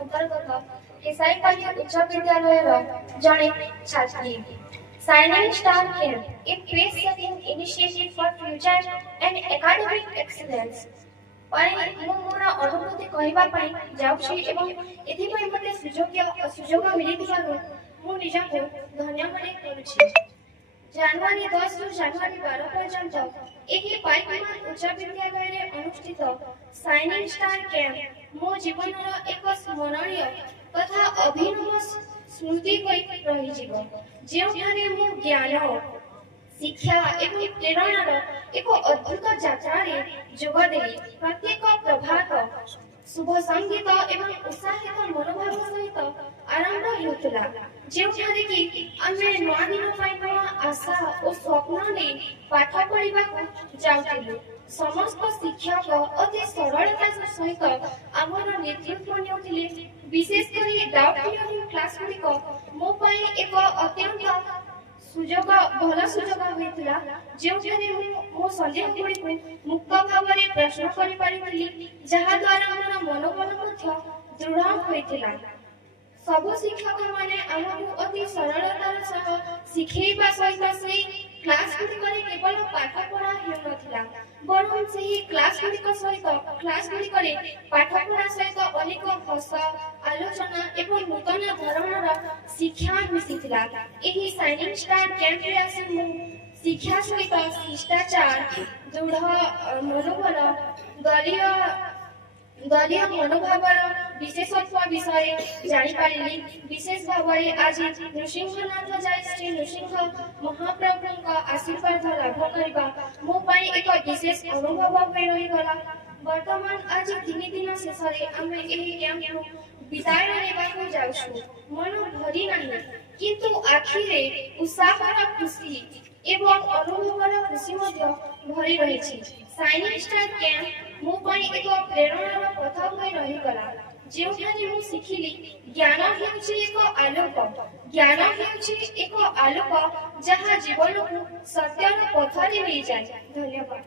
ଅନ୍ତର୍ଗତ କେଶାଇପାଲି ଉଚ୍ଚ ବିଦ୍ୟାଳୟର ଜଣେ ଛାତ୍ରୀ। Shining Star Camp, a pace-setting initiative for future and academic excellence. ମୁଁ ମୋର ଅନୁଭୂତି କହିବା ପାଇଁ ଯାଉଛି ଏବଂ ଏଥିପାଇଁ ମୋତେ ସୁଯୋଗ ମିଳିଥିବାରୁ ମୁଁ ନିଜକୁ ଧନ୍ୟ ମନେ କରୁଛି। ଜାନୁଆରୀ 10 ରୁ ଜାନୁଆରୀ 12 ପର୍ଯ୍ୟନ୍ତ ଏହି ପାଇକମାନ ଉଚ୍ଚ ବିଦ୍ୟାଳୟରେ ଅନୁଷ୍ଠିତ ସାଇନିଂ ଷ୍ଟାର କ୍ୟାମ୍ପ ମୋ ଜୀବନର ଏକ ସ୍ମରଣୀୟ ତଥା ଅଭିନବ ସ୍ମୃତି ହୋଇ ରହିଯିବ, ଯେଉଁଠାରେ ମୁଁ ଜ୍ଞାନ, ଶିକ୍ଷା ଏବଂ ପ୍ରେରଣାର ଏକ ଅଦ୍ଭୁତ ଯାତ୍ରାରେ ଯୋଗଦେଲି। ପ୍ରତ୍ୟେକ ପ୍ରଭାତ ଶୁଭ ସଙ୍ଗୀତ ଏବଂ ଉତ୍ସାହିତ ମନୋଭାବ ସହିତ ଆରମ୍ଭ ହେଉଥିଲା, ଯେଉଁଠାରେ କି ଆମେ ନୂଆ ଦିନ ପାଇଁ ନୂଆ ଆଶା ଓ ସ୍ୱପ୍ନ ନେଇ ପାଠ ପଢ଼ିବାକୁ ଯାଉଥିଲୁ। ସମସ୍ତ ଶିକ୍ଷକ ଅତି ସରଳତା ସହିତ ଆମର ନେତୃତ୍ୱ ନେଉଥିଲେ। ବିଶେଷ କରି ଡାଉଟ୍ କ୍ଲିୟରିଂ କ୍ଲାସ୍ ଗୁଡ଼ିକ ମୋ ପାଇଁ ଏକ ଅତ୍ୟନ୍ତ ଭଲ ସୁଯୋଗ ହୋଇଥିଲା, ଯେଉଁଠାରେ ମୁଁ ମୋ ସନ୍ଦେହ ଗୁଡ଼ିକୁ ମୁକ୍ତ ଭାବରେ ପ୍ରଶ୍ନ କରିପାରିଥିଲି, ଯାହାଦ୍ୱାରା ମୋର ମନୋବଳ ମଧ୍ୟ ଦୃଢ଼ ହୋଇଥିଲା। ସବୁ ଶିକ୍ଷକମାନେ ଆମକୁ ଅତି ସରଳତାର ସହ ଶିଖେଇବା ସହିତ ସେହି କ୍ଲାସ୍ ଗୁଡ଼ିକରେ କେବଳ ପାଠ ପଢ଼ା ହେଉନଥିଲା, ବରଂ ସେହି କ୍ଲାସ୍ ଗୁଡ଼ିକରେ ପାଠ ପଢ଼ା ସହିତ ଅନେକ ହସ, ଆଲୋଚନା ଏବଂ ନୂତନ ଧରଣର ଶିକ୍ଷା ମିଶିଥିଲା। ଏହି ସାଇନିଂ ଷ୍ଟାର କ୍ୟାମ୍ପରେ ଆସି ମୁଁ ଶିକ୍ଷା ସହିତ ଶିଷ୍ଟାଚାର, ଦୃଢ଼ ମନୋବଳ, ଦଳୀୟ ମନୋଭାବର ବିଶେଷତ୍ୱ ବିଷୟରେ ଜାଣିପାରିଲି। ବିଶେଷ ଭାବରେ ଆଜି ନୃସିଂହନାଥ ଯାଇ ଶ୍ରୀ ନୃସିଂହ ମହାପ୍ରଭୁଙ୍କ ଆଶୀର୍ବାଦ ଲାଭ କରିବା ମୋ ପାଇଁ ଏକ ବିଶେଷ ଅନୁଭବ ହୋଇ ରହିଗଲା। ବର୍ତ୍ତମାନ ଆଜି 3 ଦିନ ଶେଷରେ ଆମେ ଏହି କ୍ୟାମ୍ପକୁ ବିଦାୟ ନେବାକୁ ଯାଉଛୁ। ମନ ଭରି ନାହିଁ, କିନ୍ତୁ ଆଖିରେ ଉତ୍ସାହର ଖୁସି ଏବଂ ଅନୁଭବର ଖୁସି ମଧ୍ୟ ଭରି ରହିଛି। ସାଇନିଂ ଷ୍ଟାର କ୍ୟାମ୍ପ ମୋ ପାଇଁ ଏକ ପ୍ରେରଣାର ପଥ ହୋଇ ରହିଗଲା, ଯେଉଁଠାରେ ମୁଁ ଶିଖିଲି ଜ୍ଞାନ ହେଉଛି ଏକ ଆଲୋକ ଯାହା ଜୀବନକୁ ସତ୍ୟର ପଥରେ ନେଇଯାଏ। ଧନ୍ୟବାଦ।